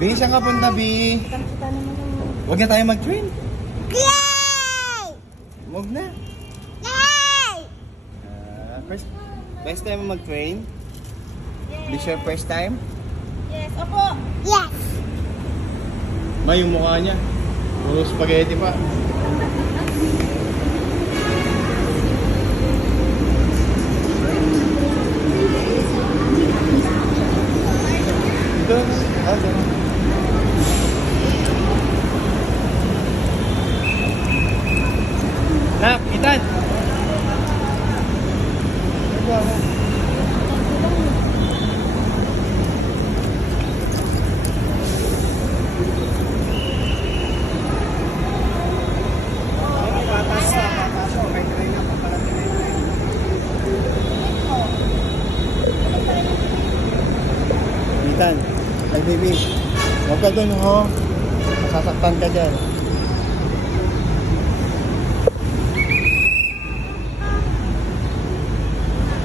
Bi, saan ka punta, Bi? Huwag na tayo mag-train. Huwag na. First time mag-train? Yes. This your first time? Yes, opo. Yes. May yung mukha niya. Puro spaghetti pa. Ito. Nak, Ethan. Ethan, ay baby, huwag ka dun ho. Masasaktan ka dyan.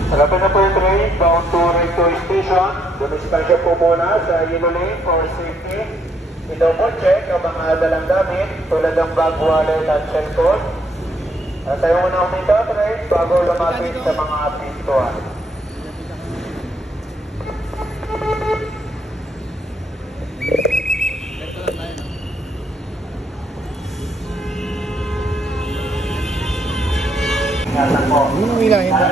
Malapit na po yung train, bound to Recto Station. Dumistansya po muna sa yellow lane for safety. I-double check ang mga dalang gamit tulad ng bag, wallet at cellphone. Tayo muna umita train bago lumapit sa mga pintuan. Ano ilahin ba?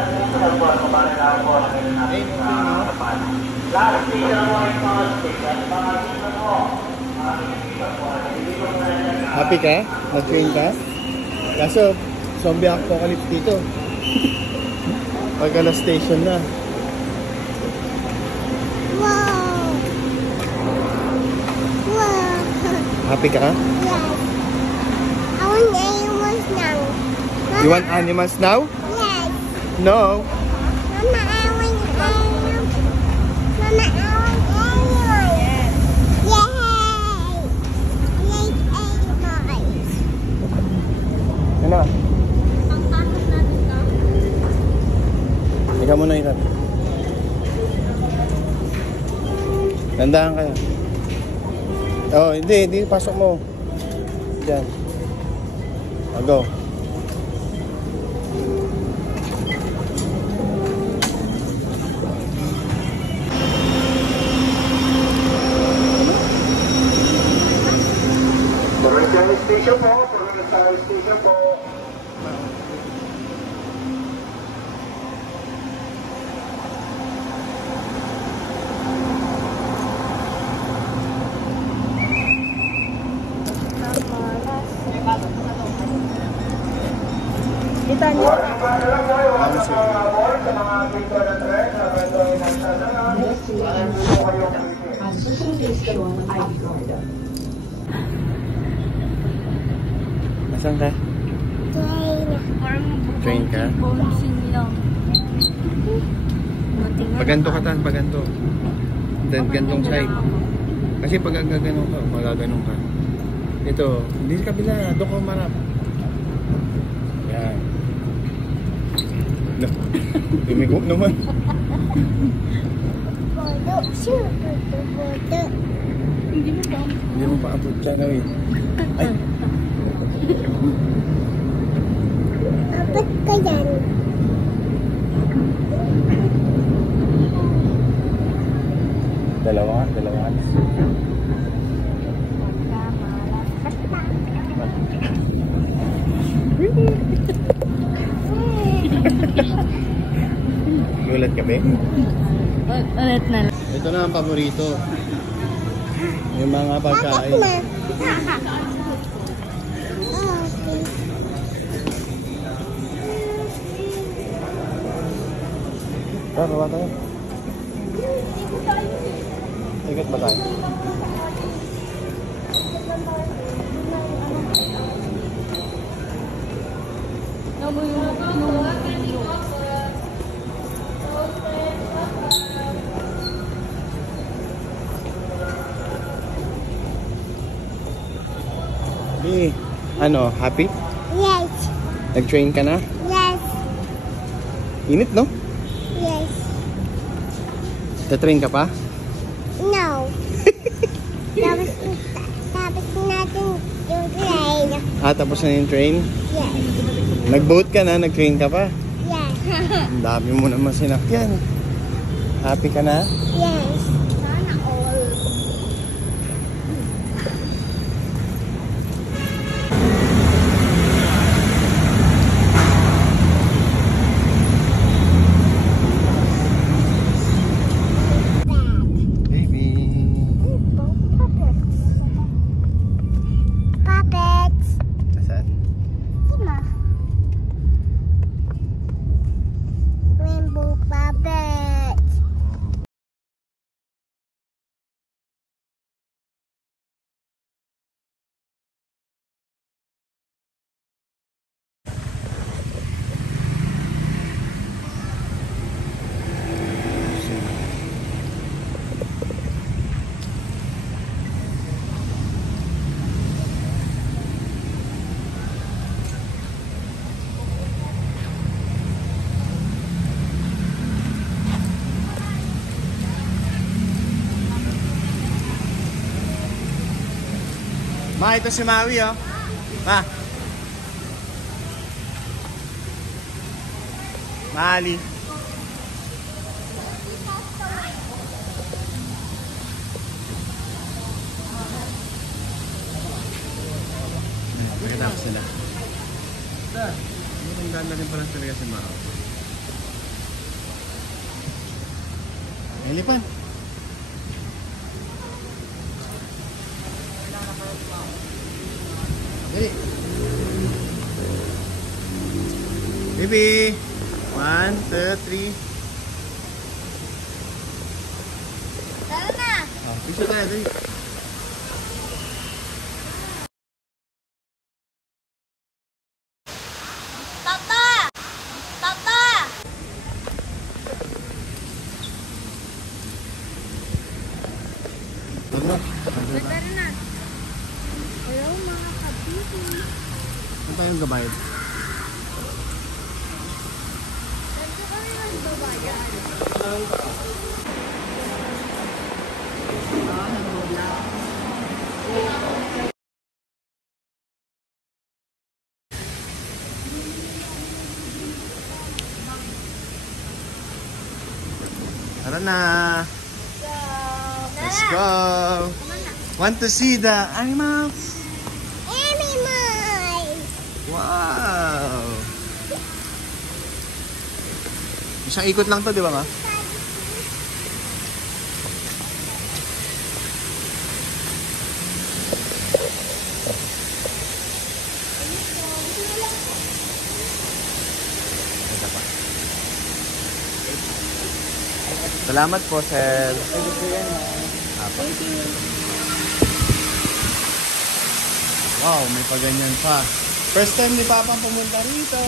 Happy ka? Nag-train ka? Kaso, zombie apocalypse dito. Pagka station na. Wow! Wow! Happy ka? Yes. I want animals now. You want animals now? Yes. No. Mama, I want animals. Mama, I want animals. Yes. Yay! Like animals. Ano? Ang takot natin na. Ikaw muna ito. Tandaan kayo. Oh, hindi. Pasok mo. Diyan. I'll go. Station po, station po. Kita niyo. Nasaan ka? Train ka? Paganto ka tan, paganto. Then gantong side. Kasi pag gaganon ka, magaganon ka. Ito, hindi sa kabila, doon ka marap. Yan. Lumigok naman. Hindi mo pa abot dyan, eh. Ay! Abot ka dyan. Dalawa. Gulat ka ba? Ulit na lang. Ito na ang paborito. Yung mga pagkain. Bawa tayo. Ikot ba tayo? Ano, happy? Yes. Nag-train ka na? Yes. Init, no? Yes. Na-train ka pa? No. Ah, tapos na yung train? Yes. Nag-boat ka na? Nag-train ka pa? Yes. Ang dami mo naman sinakyan. Happy ka na? Yes. Sana all. Baby. Puppets. Asan? Sima. Rainbow puppets. Ma, ito si Maui, oh. Ma. Mali. Pagkatapos sila. Ang ganda rin pala talaga si Maui. Elipan. Dali. Baby. 1, 2, 3. Tara na. Oh, pisa tayo, dali. Papa! Papa! Tara na. Hello mga kabiti. Saan tayong gabayad? Ganito kami magbabayan. Tara na. Let's go. Want to see the animals? Animals! Wow! Isang ikot lang to, di ba, ma? Salamat po, sir. Apa. Wow, may paganyan pa. First time ni Papang pumunta rito.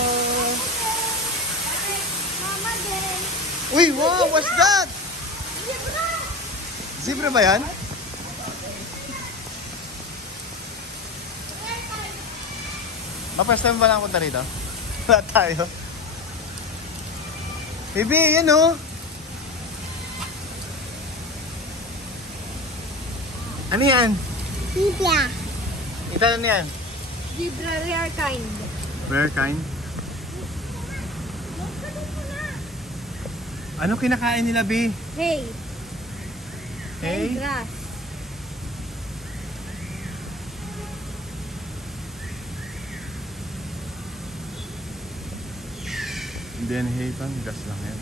Mama din. Uy, wow, what's that? Zebra! Zebra ba yan? First time ba lang punta rito? Wala tayo. Baby, yan o. Ano yan? Zebra. Ito ano yan? Zebra rare kind. Rare kind? Ano kinakain nila, B? Hay. Hey? And grass. Hindi yan hay pang, gas lang yan.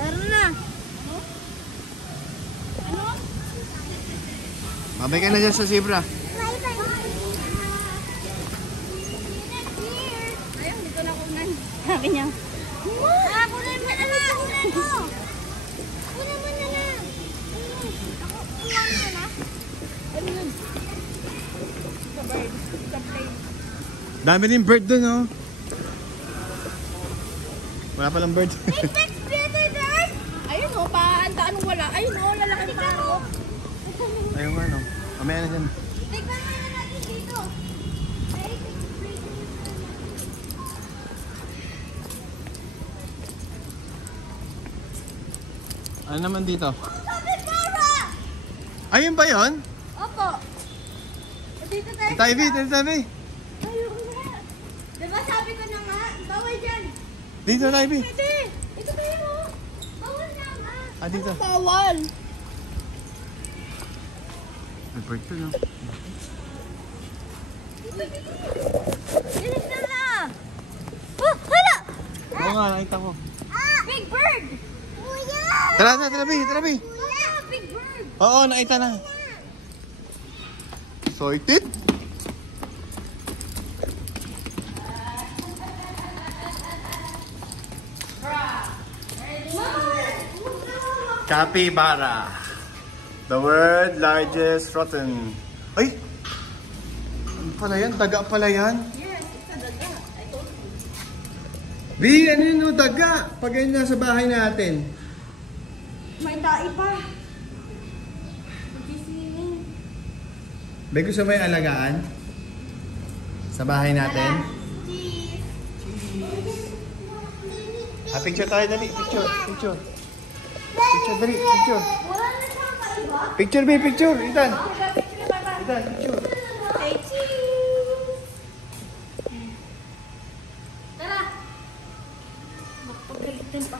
Tara na. Mabay ka na dyan sa zebra. Ayaw, dito na kunan. Sabi niya. Kunan mo na lang. Kunan mo. Kunan mo na lang. Ako, kunan mo na. Ano yun? Sa bird. Sa plane. Dami rin bird dun, oh. Wala palang bird. Next baby bird. Ayun o, paanta anong wala. Ayun o, lalaki pa ako. Ayun nga, no. Mamaya na dyan. Tignan mo na natin dito. Ano naman dito? Capybara! Ayun ba yun? Opo. Dito tayo. Tayo, Bi. Dito tayo, Bi. Ayoko na. Diba sabi ko na nga, bawal dyan. Dito tayo, Bi. Pwede. Ito tayo. Bawal na nga. Ah, dito. Bawal. Report to, no? Bilis na na. Oh, hala. Oo nga, nakita ko. Big bird. Kuya. Tara, tara, Bi. Tara, Bi. Kuya, big bird. Oo, nakita na. Excited? Capybara. The world largest rotten. Ay! Ano pala yan? Daga pala yan? Yes, it's a daga. I told you. Bi, ano yun? No? Daga! Pag yun nasa bahay natin. May dai pa. Magsiswimming. Be, gusto mo yung alagaan? Sa bahay natin? Ah, picture tayo, dali. Picture, picture. Picture, dali. Picture. Wala na siyang kaiba. Picture, Bi, picture. Itan. Picture na ba? Itan, picture. Say cheese. Tara. Magpagalitin pa.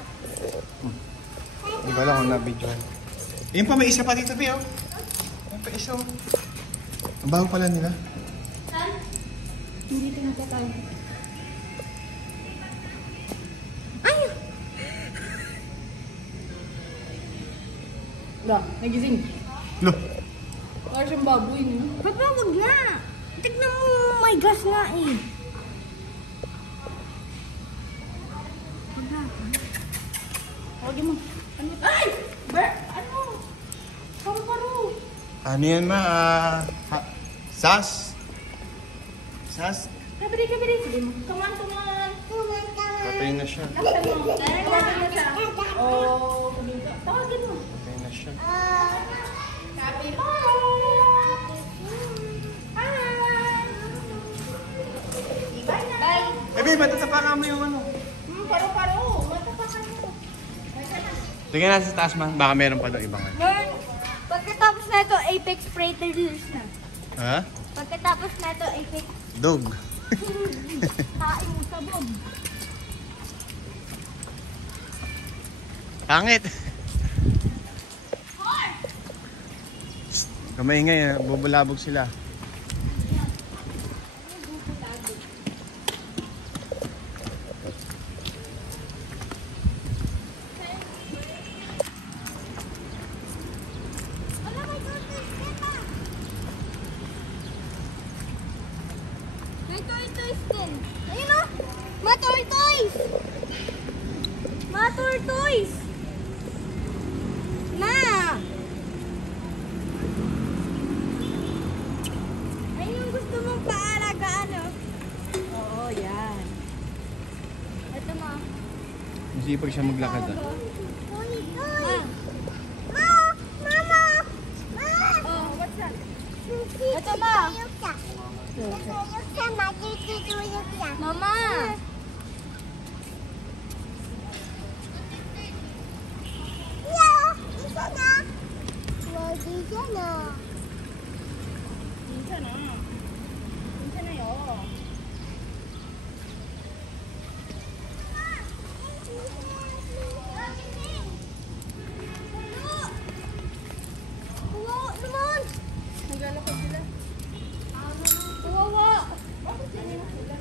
Hindi ko alam kung na-videoan. Yun pa, may isa pa dito, Bi, oh. May pa isa, oh. Ang baho pala nila. Saan? Hindi tinapa tayo. Ay! Nagising. Lo. Wala siyang baboy niyo. Papa, wag na. Tignan mo, may gas nga eh. Wag na. Tawagin mo. Ano? Ay! Ano? Paru-paro. Ano yan, ma? Sas? Sas? Kabili. Sabi mo. Come on. Patay na siya. Laksan mo. Tawagin mo siya. Oh, tawagin mo. Patay na siya. Happy Bye na. Bye. Eh, Bi, matatapakan mo yung ano. Paru-paro. Matapakan mo. Tingnan natin sa taas, ma. Baka meron pa doon ibang ano. Burn. Pagkatapos na ito, Apex Predators na. Ha? Pagkatapos na ito, Apex Dog. kain mo sa bob. Pangit. Kamay nga, bubulabog sila. Wala, may tortoise dito. May tortoise din. Ayun o. Ma-tortoise. Ma-tortoise. Ma. Ayun yung gusto mong paalagaan o. Oo, yan. Ito ma. Masipag siya maglakad, ah. Ma. Ma. Mama. Ma. Oh, what's that? Ito ma. Mama. Minsan na. Minsan na yun. Naglalakad sila. Kawawa. Bakit sila yung sila?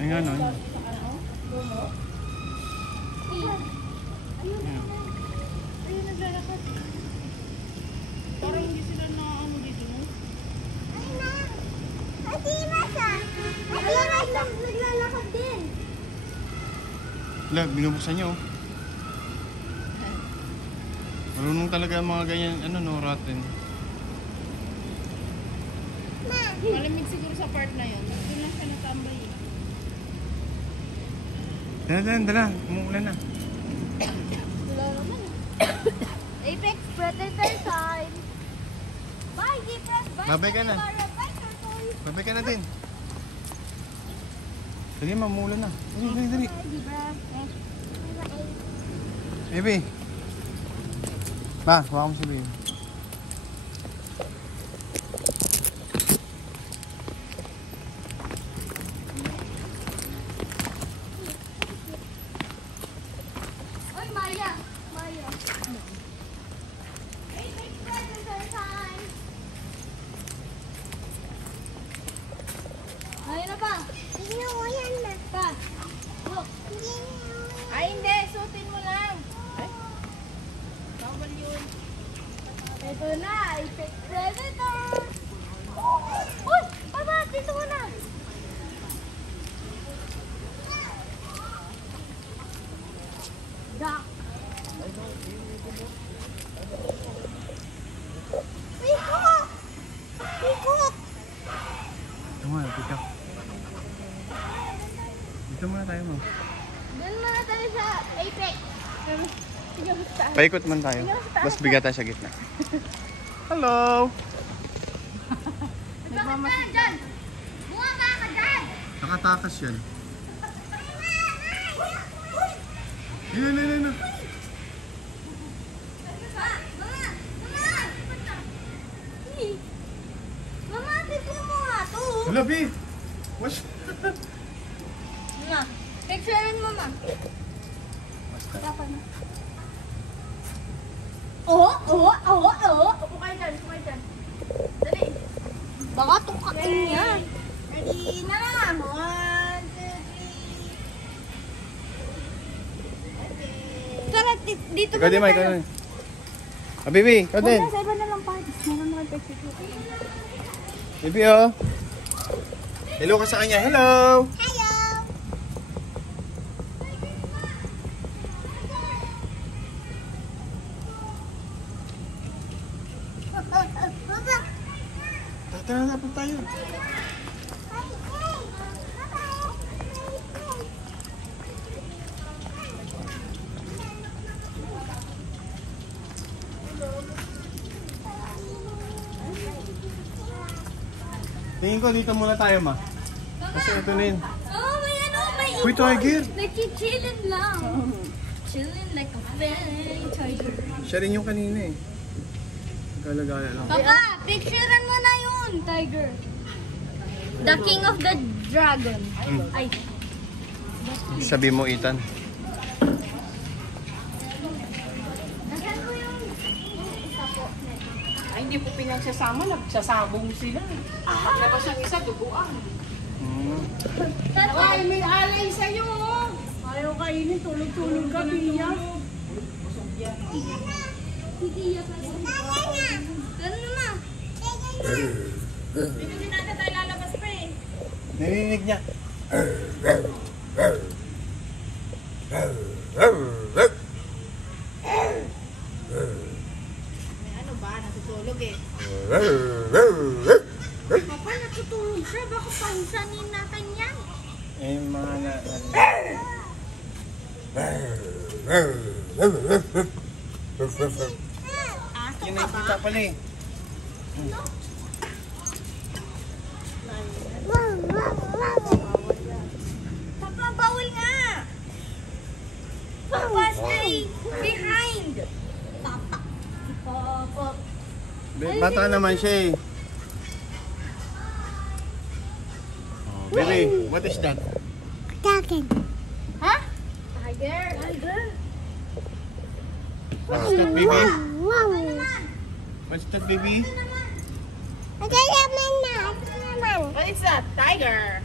Ay nga, no? Sa ano? Lumo? Ayun. Ayun, naglalakad. Parang hindi sila na ano dito, no? Naglalakad din. Wala, binubuksan niyo, oh. Marunong talaga ang mga ganyan, ano, no, rotten. Malamig siguro sa part na yun. Doon lang siya natambay eh. Dala. Umuulan na. Wala naman eh. Apex Predator time. Bye, Jeepers. Bye. Babay ka na. Bye, Turtles. Babay ka na din. Dali, ma, umuulan na. Dali. Bye, Jeepers. Baby. Ma, hawakan mo si Baby. Maya. Maya. Hey, big predator time. Ayun na pa. Hindi na ko yan na. Pa. Look. Ay, hindi. Suotin mo lang. Ay. Bawal yun. Ito na. Big predator. Uy! Papa, dito ko na. Duck. May hook! May hook! Ito nga, pick up. Dito muna tayo mo. Doon muna tayo sa apex. Sige, basta. Paikot man tayo. Mas bigat tayo sa gitna. Hello! Bakit ka dyan? Bumaba ka dyan! Nakatakas yan. Yun. Mama, tignan mo nga to. Hello, B! What's... Mama, picturean mo, ma. Dapat na. Upo kayo dyan. Dali. Baka tukain niya. Ready na. 1, 2, 3. Tara, dito Ikaw din, Mike. Ikaw din. Ah, Bibi, ikaw din. Sa iba na lang parties. Meron naman picture. Bibi, oh. Hello ka sa kanya. Hello! Hello! Tara na, punta tayo. Tingin ko dito muna tayo, ma. Kasi ito na yun. Oh, may may Uy, tiger! Nag-chillin lang. Chillin like a fairy tiger. Siya rin yung kanina eh. Gala-gala lang. Papa, picturean mo na yun, tiger. The king of the dragon. Ay. Sabi mo, Ethan. Nasaan ko yung isa po? Ay, hindi po pinagsasama. Nagsasabong sila. Paglabas yung isa, duguan. Tara, Ay, may alay sa'yo. Ayaw kainin. Tulog-tulog ka, Pia. higiya pa rin. Ano naman? Hindi natin tayo lalabas pa eh. Narinig niya. May ano ba? Natutulog eh. Papa, natutulog siya. Baka pausanin natin yan. Eh, mga na... Yun na kita pala eh. Papa, bawal nga. Papa, stay behind. Papa. Papa. Bata naman siya eh. Oh, baby, what is that? Ha? Tiger. Tiger. What's that, baby? What's that, baby? What is that? Tiger.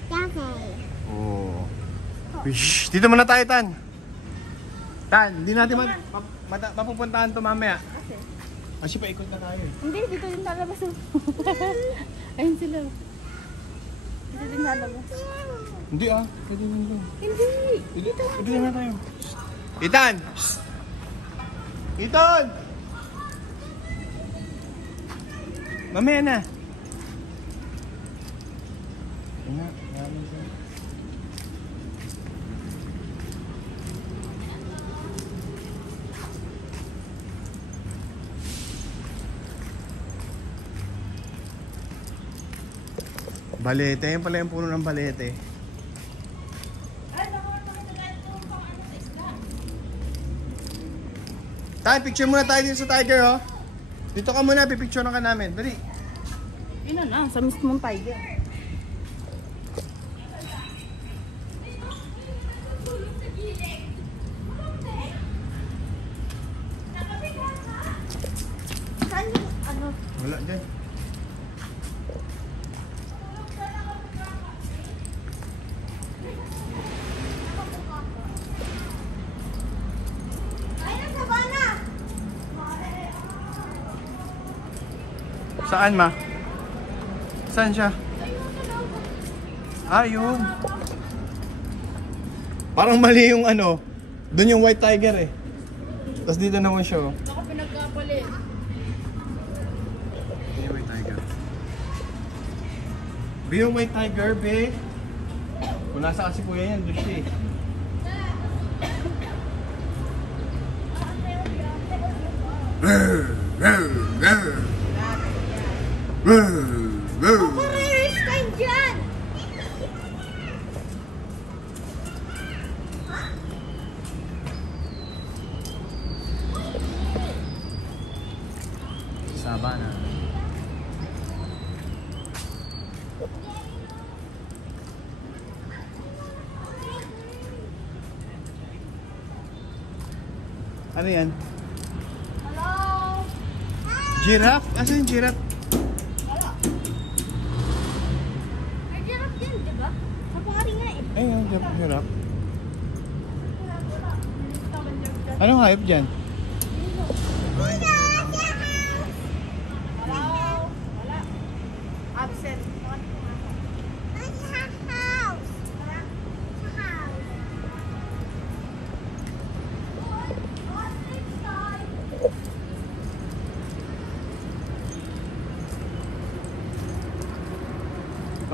Oh. Shh, dito muna tayo, Tan. Tan, hindi natin mapupuntahan to mamaya. Kasi paikot na tayo eh. Hindi, dito din lalabas. Ayun sila. Dito din lalabas. Hindi ah, pwede din doon. Hindi. Dito na tayo. Ethan! Shh! Ethan! Mamaya na. Ayun na, maraming siya. Balete, yun pala yung puno ng balete. Tay, picture muna tayo dito sa tiger, oh. Dito ka muna, pipicture ka namin. Dali. Yun na, sa mismong tiger. Wala dyan. Ay, nasa bana! Saan, ma? Saan siya? Ah, yun. Parang mali yung ano. Doon yung white tiger eh. Tapos dito naman siya. Oh. Ako pinagkapalit. Yung white tiger. Be yung white tiger, be. Kung nasa kasi kuya yan, doon siya eh. Parehas kayo dyan! Sabana. Ano yan? Hello? Giraffe? Asan yung giraffe? Wala. May giraffe din, di ba? Sa pangari nga eh. Ayun, giraffe. Anong hayop dyan? Hello? Wala. Absent.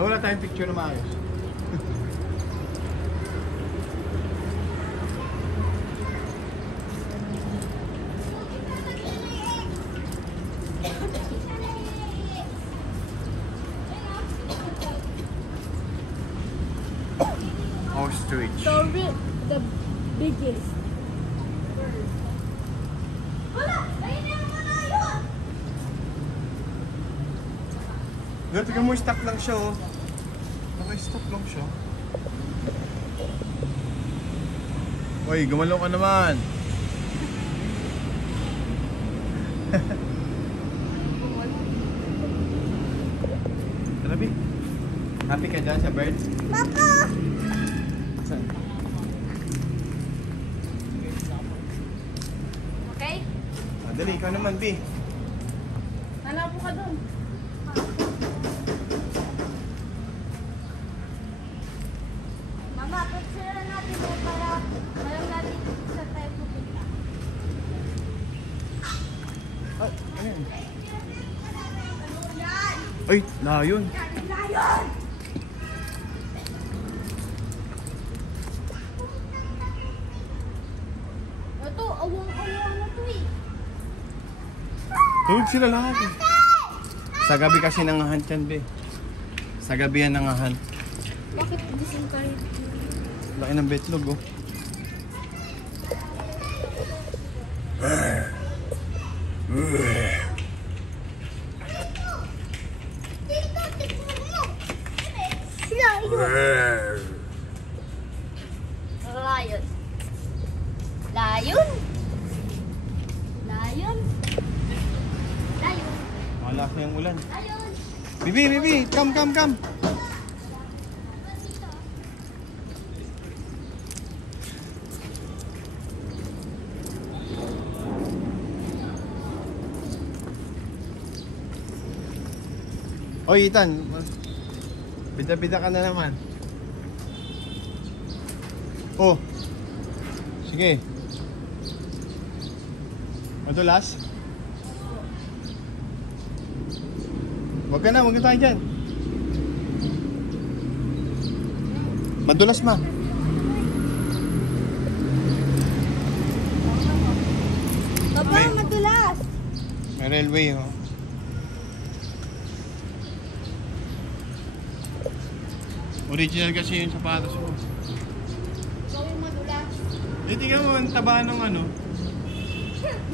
Wala tayong picture na maayos. Ostrich. The biggest. Wala! Ayun na yung mga yun! Dito ka mo, stock lang siya oh. Naka-stock lang siya. Uy, gumalaw ka naman. Grabe. Happy ka dyan sa birds? Papa! Saan? Okay? Ah, dali, ikaw naman, B. Nalapo ka doon. Mama, pagsunan natin mo para alam natin kung saan tayo pupunta. Ay, ano yun? Ay, layon. Lion! Ito, awang-awang na to eh. Tulog sila lahat eh. Sa gabi kasi nangahan yan, be. Sa gabi yan nangahan. Bakit gising tayo? Laki ng betlog, oh. Dito, tignan mo! Lion! Lion. Lion? Lion? Lion? Malakas na yung ulan. Lion? Bibi, Bibi, come, come, come. Oy, Ethan. Bida-bida ka na naman. Oh. Sige. Madulas? Huwag ka tayo dyan. Madulas, ma. Papa, May- madulas. May railway, oh. Original kasi yung sapatos mo. Gawin madulas. Tingnan mo ang taba ng ano.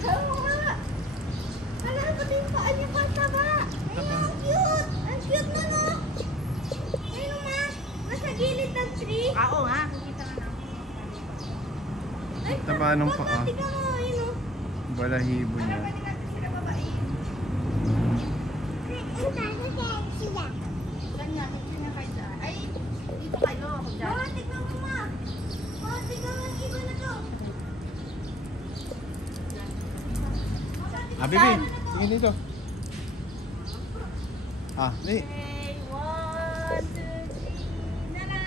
Oo nga. Ano ba yung paa niya pa taba? Ay, ang cute. Ang cute mo, no? Ayun, ma. Nasa gilid ng tree. Oo nga. Nakita ka na. Ay, Taba ng papa, paa. tingnan mo. Ayun, no? Balahibo niya. Pwede natin sila babae. Saan nga? Tignan nga kayo dyan. Ay, dito kayo. Ako dyan. Mama, tignan mo ma. Mama, tignan mo ang iba na to. Ah, baby. Tingin dito. Ah, di. Okay, 1, 2, 3. Nana!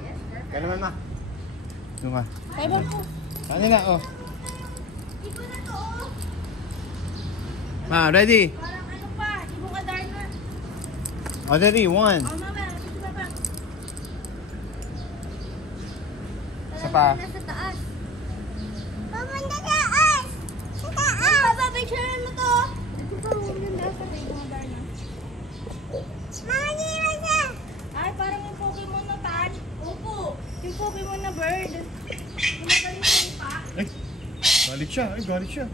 Yes, perfect. Kaya naman, ma. Doon ka. Kaya ba po? Ano na, oh. Iba na to, oh. Ma, ready? Parang ano pa? Ibo ka darner. Oh, ready, 1. Oh, mama. Dito ba ba? Isa pa. Nasa taas. Mama, sa taas. Sa taas. Papa, picturean mo to. Dito pa. Huwag yung nasa sa ibo ka darner. Mama, di ba siya? Ay, parang yung Pokemon na tan. Opo. Yung Pokemon na bird. Gumagaling yung pa. Ay, galit siya. Ay, galit siya.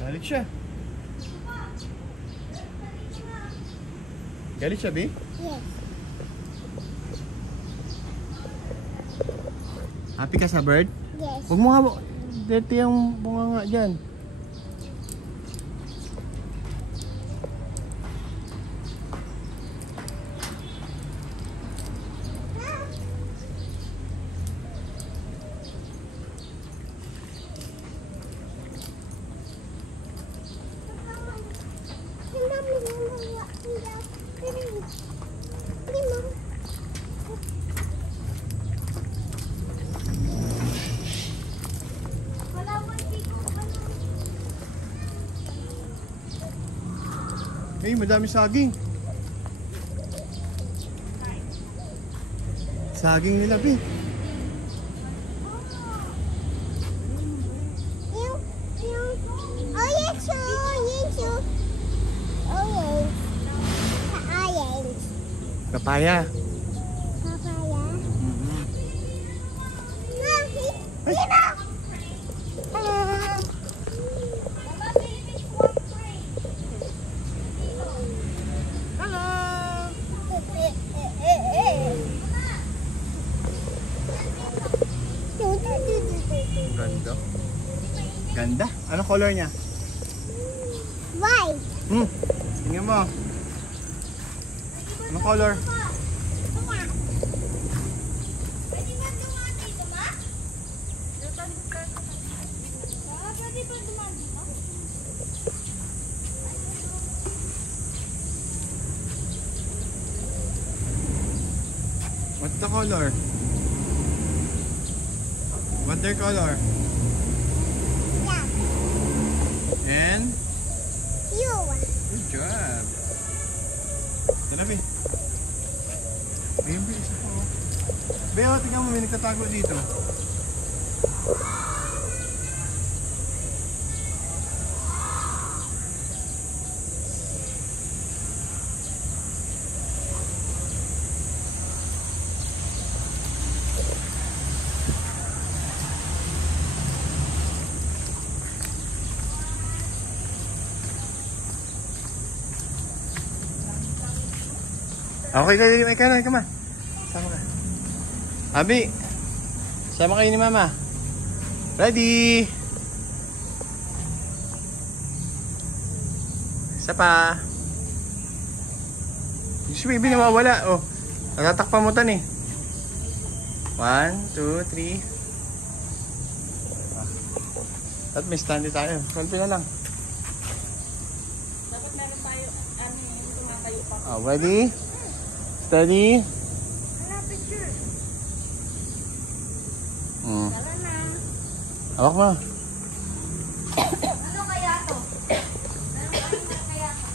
Galit siya. Galit siya, B? Yes. Happy ka sa bird? Yes. Huwag mo nga, dirty ang bunga nga dyan. Ay, madami saging. Saging nila, B. Oh, yes, oh. Oh, yes. Papaya. Papaya. Mhm. Ganda. Ganda. Ano color niya? White. Tingnan mo. Ano color? Pwede ba dumaan dito, ma? Pwede ba dumaan dito? What's the color? What's their color? Yeah. And? You. Good job. Tara, Be. Ayun, Be. Isa pa, oh. Be, oh, tingnan mo. May nagtatago dito. Okay, kayo, come on. Sama ka. Abi, sama kayo ni Mama. Ready? Isa pa. Yung si baby nawawala. Oh, natatakpan mo tan eh. 1, 2, 3. At may standy tayo. Selfie na lang. Dapat meron tayo, ano yung tumatayo pa. Oh, ready? Steady. Wala, picture. Tara na. Hawak mo. Ano kaya to? Ano kaya to?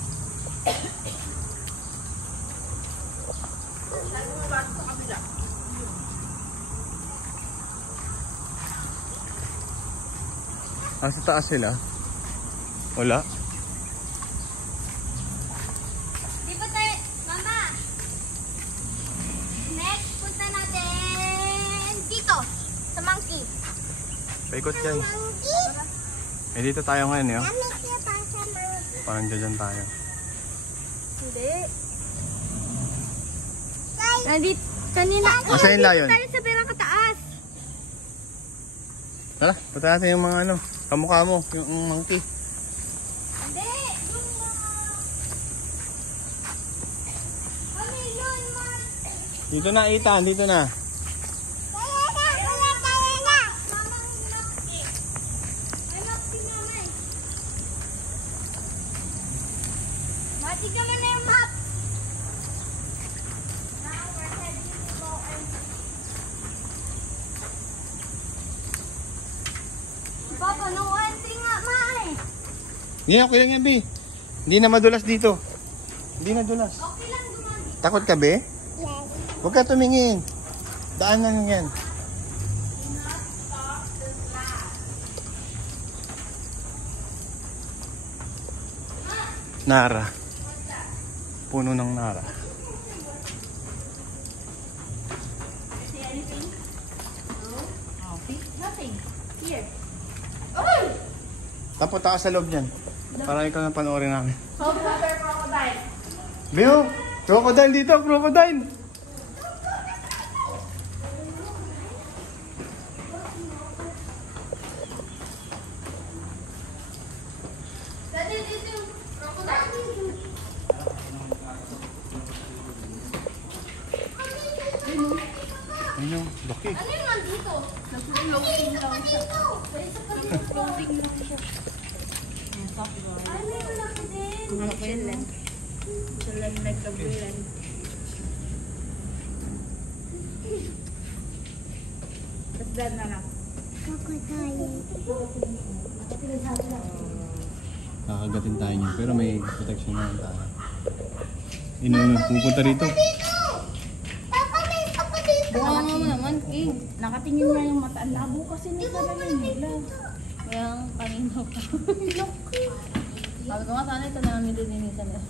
Saan mo ba sa kabila? Ah, sa taas sila. Wala. Di ba tayo, Mama? Next, punta natin dito, sa monkey. Paikot yan. Monkey? Eh, dito tayo ngayon, eh. Oh. Kami siya pa sa monkey. Parang dyan tayo. Hindi. Nandito, kanina. Asan yung lion? Tayo sa pinakataas. Tara, punta natin yung mga ano, kamukha mo, yung monkey. Hindi, yung mga Dito na, Ethan. Dito na. Mati ka man na yung map. Papa, no entry nga, ma eh. Hindi, okay lang yan, Bi. Hindi na madulas dito. Hindi na dulas. Okay lang dumami. Takot ka, Bi? Yes. Huwag ka tumingin. Daan lang yan. Nara. Puno ng nara. See anything? No? Okay. Nothing. Here. Oh! Tapunta ka sa loob niyan. Para ikaw na panoorin namin. Saltwater crocodile. Bill! Crocodile dito! Crocodile! Daddy, dito yung crocodile. Ayun yung laki. Ano yung nandito? Nag-floating lang siya. Nag-floating lang siya. Ay, may malaki din. Malaki lang. Sila nagkabulan. Tasdan na lang. Kakagatin tayo niyan. Pero may protection naman tayo. Pupunta rito. Papa, may isa pa dito. Bunga mo naman, eh. Nakatingin nga yung mata. Ang labo kasi nito na yun. Kaya kanina pa. Sabi ko nga sana ito na kami dininisan na.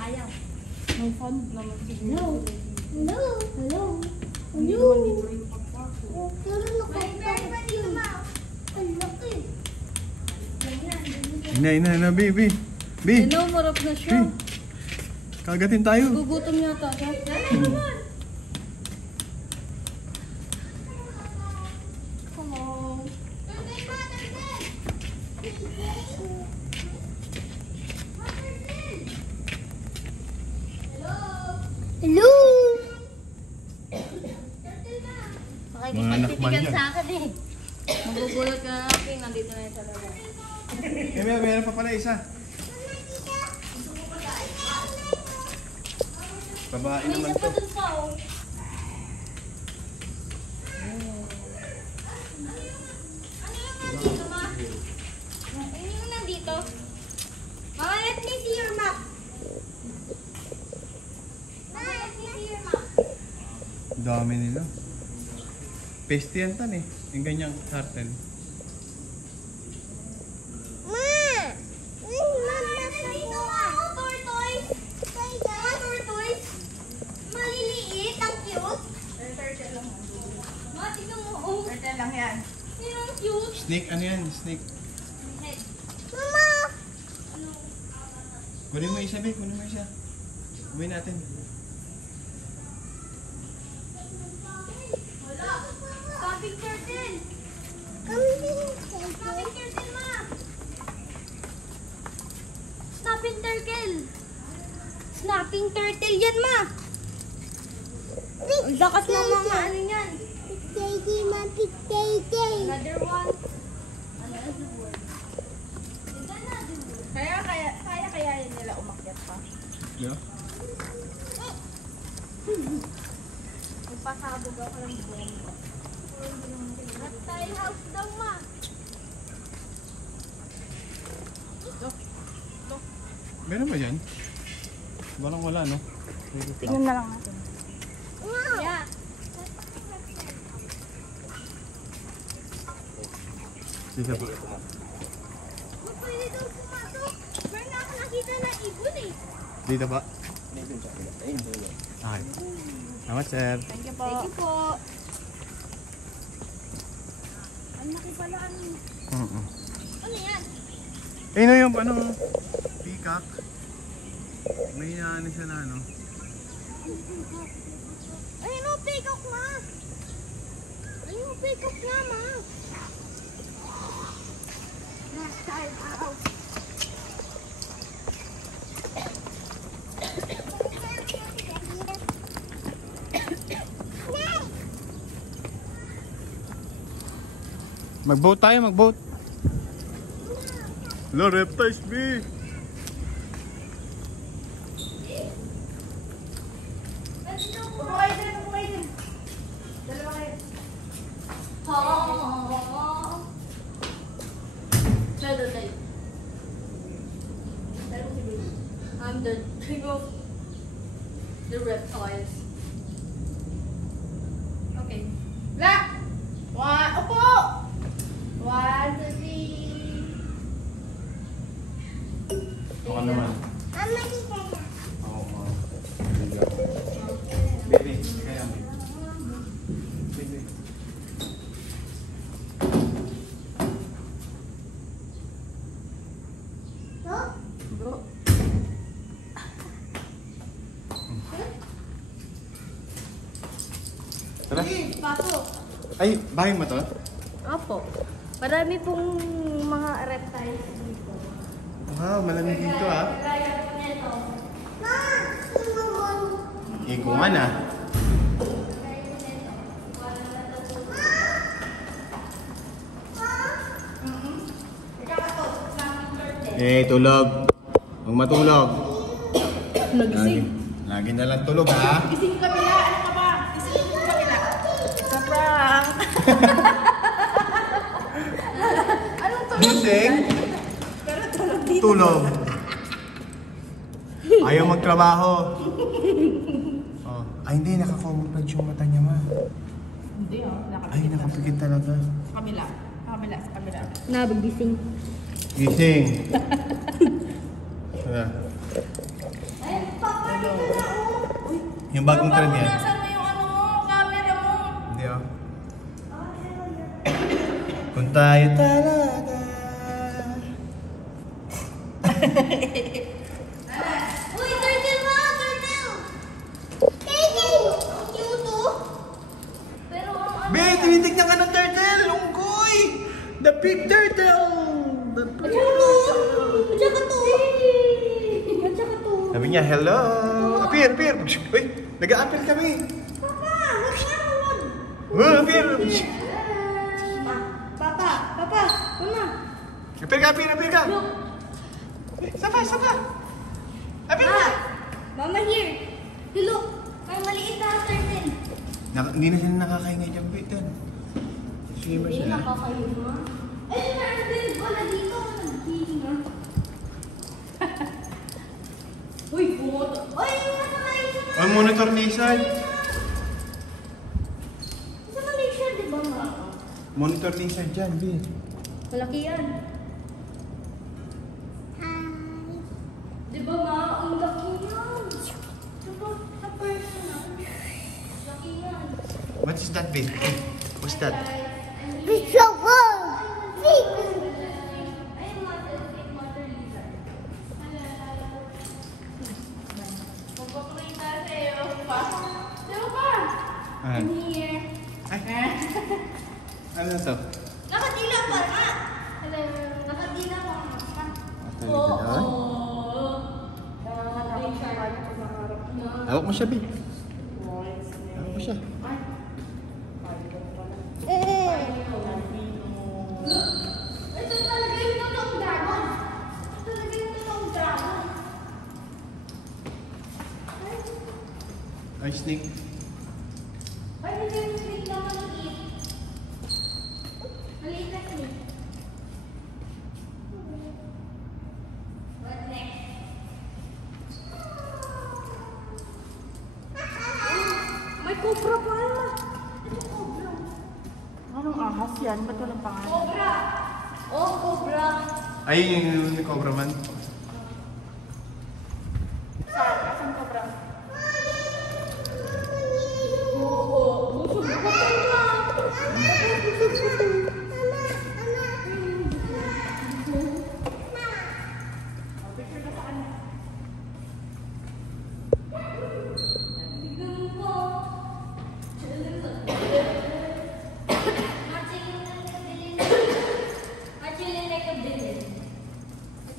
Ayaw. No fun naman siguro. No. Hello. Hindi naman libre yung pagpasok. Pero nakapagod pa dito, ma. Ang laki. Ina, Bi. Bi! Ano, marap na siya. Kagatin tayo. Gugutom yata siya. Come on. Hello. Mga anak man Makikipagtitigan yan. sa akin eh. Magugulat ka na natin. Nandito na yung talaga. Meron pa pala isa. Babae May naman isa to. pa dun sa oh. Ano yung nandito, ma? Ano yung nandito? Mama, let me see your map. Mama, let me see your map. Dami nila. Peste yan tan eh. Yung ganyang cartel. Tortoise. Mga tortoise. Maliliit. Ang cute. Turtle lang. Ma, tignan mo. Oh. Turtle lang yan. Yun ang cute. Snake, ano yan? Snake. Mama. Kunin mo isa, Bi. Kunin mo isa. Kunin natin. Snapping turtle. Snapping turtle, ma. Snapping turtle. Snapping turtle yan, ma. Ang lakas ng mga ano yan. Another one. Another one. Kaya yun nila umakyat pa. Yeah. Magpasabog ako ng bomba. Reptile house daw, ma. Meron ba dyan? Walang wala, no? Tignan na lang natin. Yeah. Dito po. Pwede daw pumasok. Meron na ako nakita na ibon eh. Dito ba? Okay. Salamat, sir. Thank you po. Thank you po. Ang laki pala ano. Ano yan? Eh, no yung ano, peacock. May ano siya na ano. Ayun o, peacock na. Ayun o, peacock na, ma. Reptile house. Mag-boat tayo, mag-boat. Hello, reptiles, B. I'm the king of the reptiles. Okay. Black! One, upo! 1, 2, 3. Ako naman. Mama, dito na. Oo, ma. Baby, kaya mo. Baby. No? Bro. Tara. Pasok. Ay, bahay mo to? Opo. Marami pong mga reptiles dito. Wow, malamig dito ah. Kaya po nito. Ma, tumawon. Ikungan ah. Tulog. Huwag matulog. Nagising. Lagi na lang tulog ha. Gising kabila. Ano ka ba? Gising kabila. Sa prank. Anong tulog? Gising. Pero tulog dito. Tulog. Ayaw magtrabaho. Oh. Ay hindi, nakakamuflage yung mata niya ma. Hindi Ay, nakapikit talaga. Sa kabila. Sa kabila. Sa kabila. Nabigising. Gising. Wala. Ay, papa, dito na oh. Yung bagong trend yan. Nasaan mo yung ano mo? Camera mo? Hindi ah. Kung tayo talaga. Uy, turtle mo! Turtle! Turtle! Cute oh. Pero ang ano? Be, tinitignan ka ng turtle! Lunggoy! The big turtle! The big turtle! Tsaka to. Tsaka to. Sabi niya, hello! Appear, appear! Uy, nag-a-appear kami! Papa, wag na, wag. Oh, appear! Papa, papa, mama. Appear ka, appear, appear ka! Sapa, sapa! Appear ka! Mama here. You look. May maliit na turtle. Hindi na sila nakakaingay dyan, Peyton. Swimmer sila. Nakakayo mo. Ay, na-unbuild ko na dito. Naghihinga. Uy, pumoto. Uy, yung nasa Malaysia na. Oh, monitor lizard! Sa Malaysia, di ba ma? Monitor lizard dyan, B. Malaki yan. Hi. Di ba ma? Ang laki yan. Sa personal. Laki yan. What is that, B? What's that? It's so good. Big. Magpapakita sa'yo. Pasok. Sino ba? Ah. I'm here. Ay, ano na to? Nakatila pa na. Hello. Nakatila pa na. Oo. Hawak mo siya, B. Hawak mo siya. Ito talaga yung totoong dragon. Ito talaga yung totoong dragon. Ay, snake. Ay, hindi yung snake na maliit. Maliit na snake. What next? May cobra pa. Ito cobra. Anong ahas yan? Ba't walang pangalan? Cobra! Oh, cobra. Ay, yung Cobra Man. Saan? Asan cobra?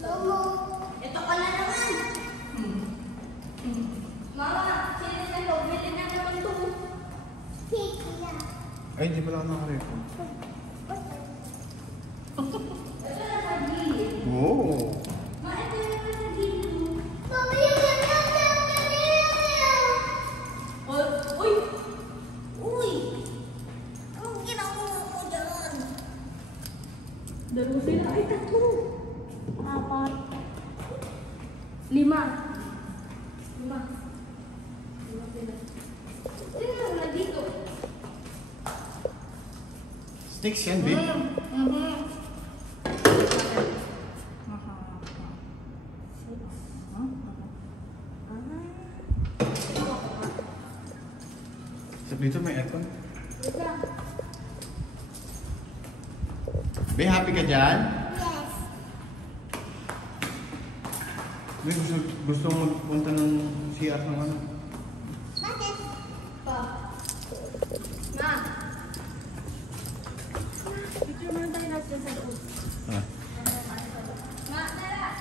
Momo. Ay, hindi pala ako naka-record. Oo. Dalawa sila. Ay, tatlo. Apat. Lima. Lima sila. Sino na dito? Sticks yan, babe. So, dito may aircon. Be, happy ka dyan? Yes. Be, gusto mo magpunta ng CR ng ano? Bakit? Pa. Ma. Picture mo na tayo natin sa loob. Ah. Ma, Nara.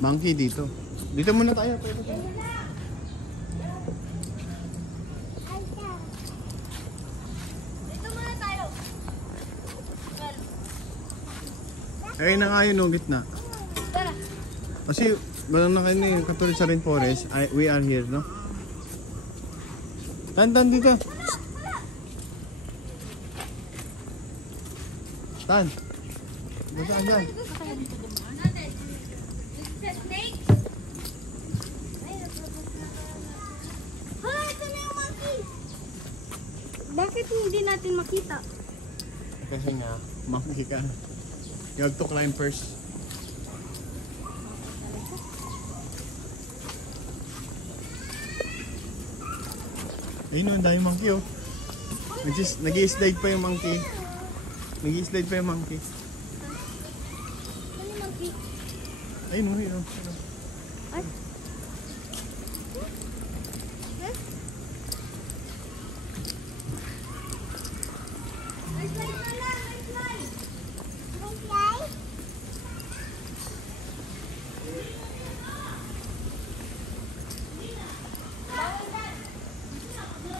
Monkey dito. Dito muna tayo. Dito muna tayo. Ayun na nga yun, no, gitna. Tara. Kasi, wala na kayo yung katulad sa rainforest. We are here, no? Tan dito. Tan. Saan dyan? Bakit hindi natin makita? Kasi nga, monkey ka. You have to climb first. Ayun o, ang dami monkey oh. Nag-i-slide pa yung monkey. Nag-i-slide pa yung monkey. Ano yung monkey? Ayun o, ayun o. Ay. May slide na lang, may slide. May slide?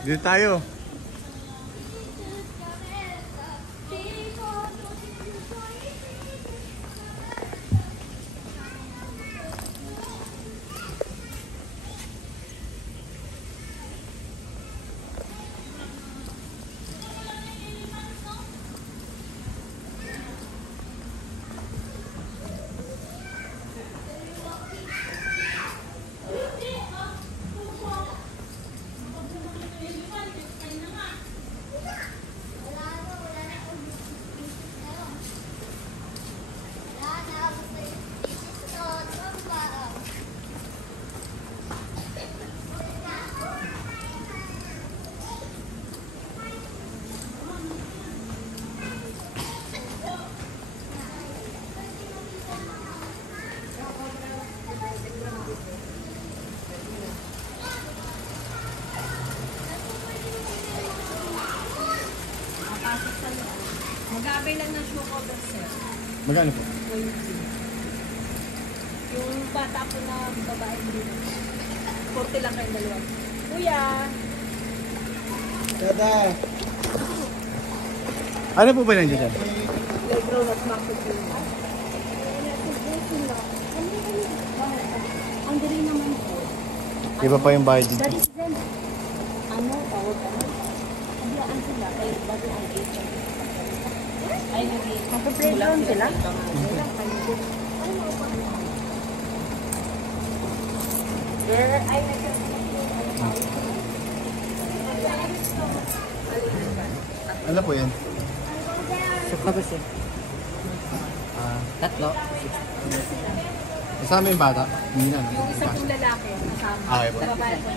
Dito tayo. Mag-aabay lang ng shoe cover, sir. Magkano po? Yung bata ko na babae din. 40 lang kayong dalawa. Kuya! Dada! Ano po ba nandiyan dyan? Playground at market yun. Ang galing naman po. Iba pa yung bayad dito. That is them. Ano? Tawag ano? Habiyaan sila. Kaya bago ang gate. Ay, nag-gate. Nasa-playground sila? Girl, ay Ano po yan? Tapos eh. Tatlo. Kasama yung bata? Hindi na. yung isa kong lalaki kasama. Okay po. Sa babae ko.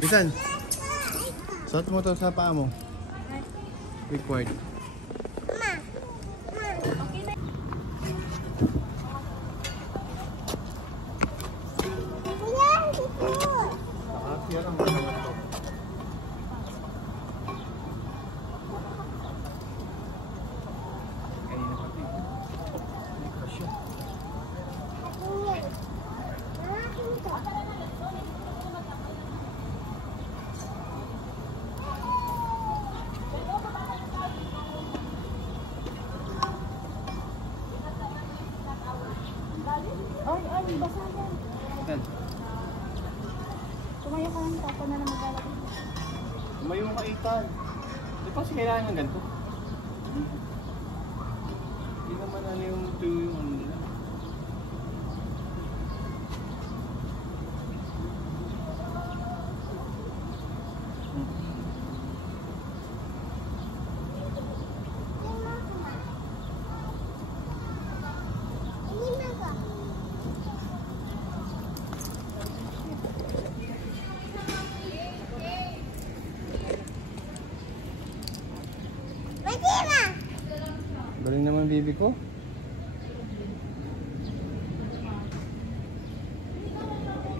Bisan, suot mo to sa paa mo. Required. Ay, basa yan. Yan. Tumayo ka lang, papa na lang maglalagay. Tumayo ka, Ethan. Di ba kasi kailangan ng ganito? Hindi naman ano yung tuyo yung ano nila. Galing naman bibi ko.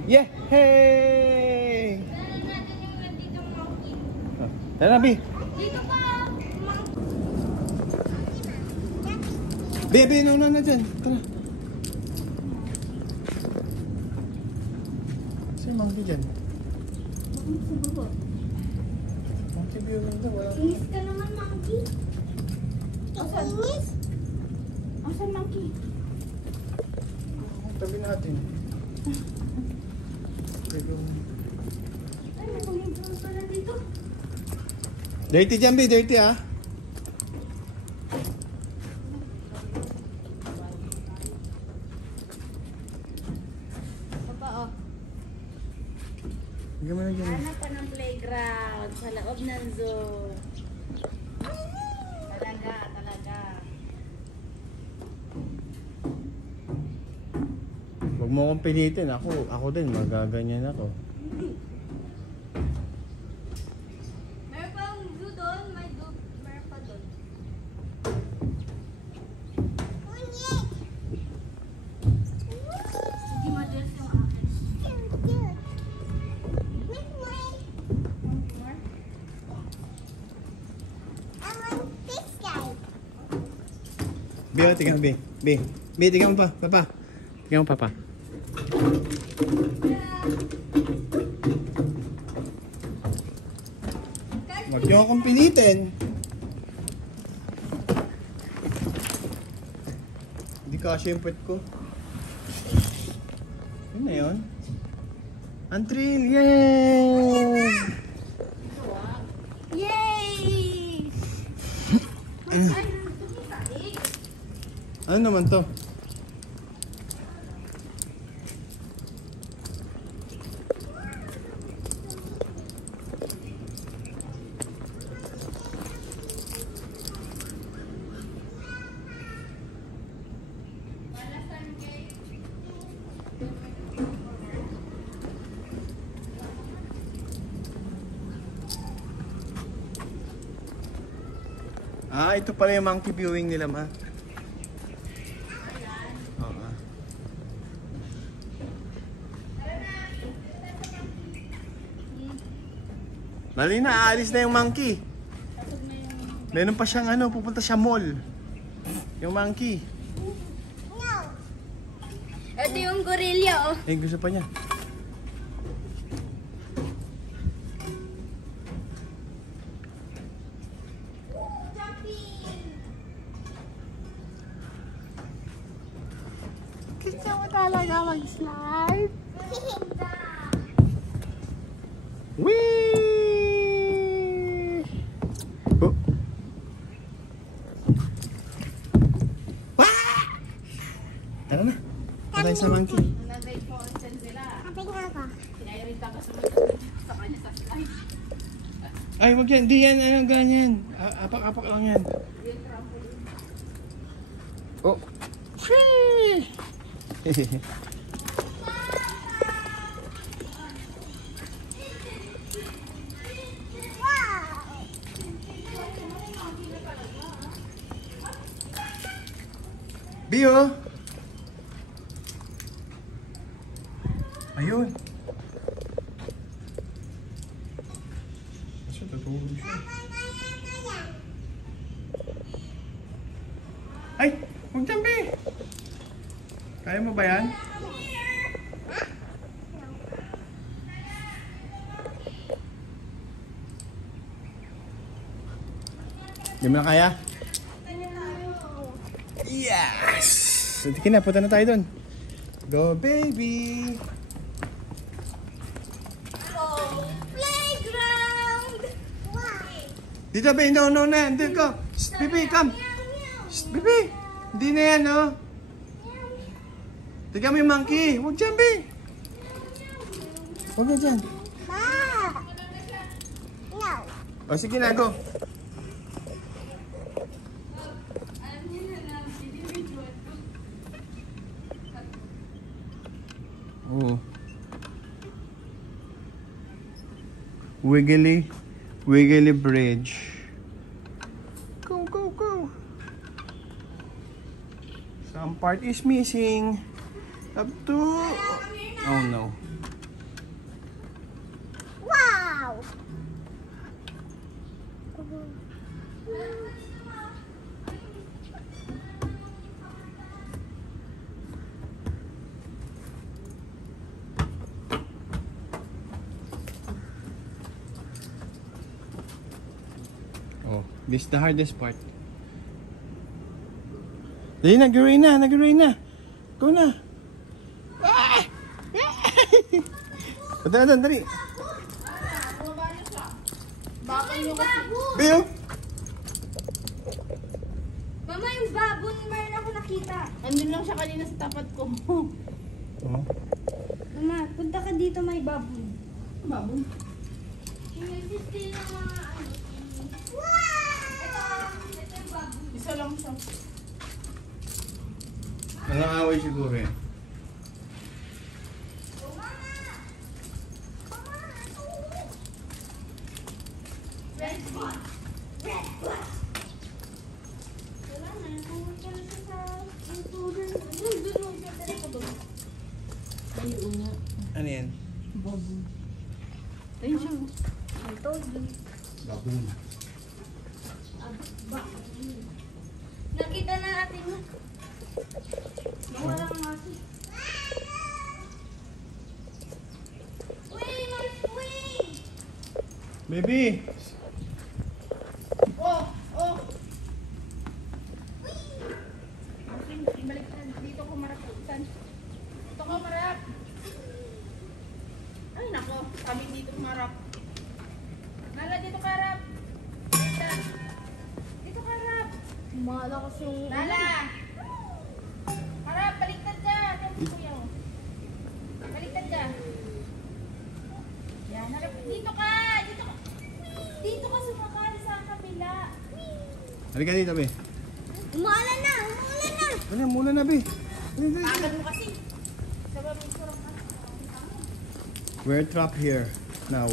Yeah! Hey! Tara, Bi! Dito pa! Bi, nauna na dyan. Tara. Sa'yo monkey dyan. Monkey view lang daw. Inis ka naman, monkey. Inis? Asan monkey? Tabi natin. Ay, may pumipulong pala dito. Dirty dyan, Bi. Dirty, ah. Papa, oh. Hanggang mo na dyan. Hanap pa ng playground sa loob ng zoo. Talaga. Huwag mo akong pilitin. Ako din. Magaganyan ako. Meron pang zoo doon. May zoo. Meron pa doon. Hindi madalas yung akin. Bi, tingnan, Bi. Bi, tingnan mo pa. Papa. Tingnan mo, Papa. Huwag niyo akong pilitin. Hindi kasya yung puwet ko. Yun na yun. Antril! Yay! Yay! Ano naman to? Ah, ito pala yung monkey viewing nila, ma. Oo. Dali na, aalis na yung monkey. Meron pa siyang ano, pupunta siya mall. Yung monkey. Ito yung gorilla, oh. Eh, gusto pa niya. Gusto mo talaga mag-slide? Whee! Oh. Wah! Tara na. Patay sa monkey. Nag-grade 4 sila. Kapit nga ka. Pinairita ka sa kanya sa slide. Ay, wag yan. Di yan. Ano, ganyan. Apak-apak lang yan. Oh. Free! Bio! Ayun. Kasi tutulog siya. Ay! Huwag dyan, Bi! Kaya mo ba yan? Hindi mo na kaya? Yes! Sige na, punta na tayo doon. Go, baby! Playground! Wow! Dito, baby. No, no, na. Dito go. Shh, baby, come. Shh, baby. Hindi na yan, no? Tiga mo yung monkey. Huwag dyan, baby. Huwag na dyan. Ma! No. O, sige na, go. Oh. Wiggly bridge. Go, go, go. Some part is missing. Up to... Oh no. Wow! Oh, this is the hardest part. Dali na, nag-rain na, nag-rain na. Go na. Ah! Punta na doon, dali. Bakal nyo kasi. Bill! Mama, yung baboy, mayroon ako nakita. Andun lang siya kanina sa tapat ko. Oh. Mama, punta ka dito, may baboy. Baboy. Isa lang siya. Nangangaway siguro eh. Red spot. Red spot. Wala na, pumunta na siya sa intruder. Doon, dala ko doon. Ayun nga. Ano yan? Baboy. Ayun siya. I told you. Baboon. Nakita na natin yun. Nawala nga si. Uy, uy! Baby! Oh! Oh! Ibalik na. Dito ko marapitan. Dito ko marap. Ay nako. Kami dito marap. Lala, dito ka rap. Dito ka rap. Mahala kasi yung... Lala! Harap, baliktad ka. Baliktad ka. Yan, harap. Dito ka. Dito ka. Dito ka sumakali sa kabila. Halika dito, be. Umuulan na! Umuulan na! Ano, mula na, be. Takad mo kasi. Sabab may surang ka. We're trapped here now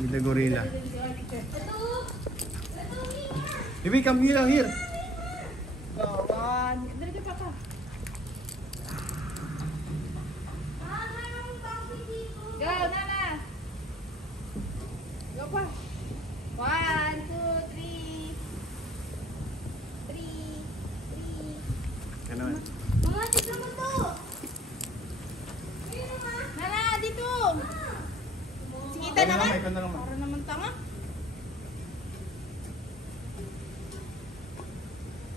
with the gorilla. Baby, come here, here. Gawan. Dali ka pa. Go, Nana. Go pa. 1, 2, 3. 3. Ano? Mama, tignan mo to! Nana, dito. Sikita Ikaw naman. ikaw na naman. Para naman tanga.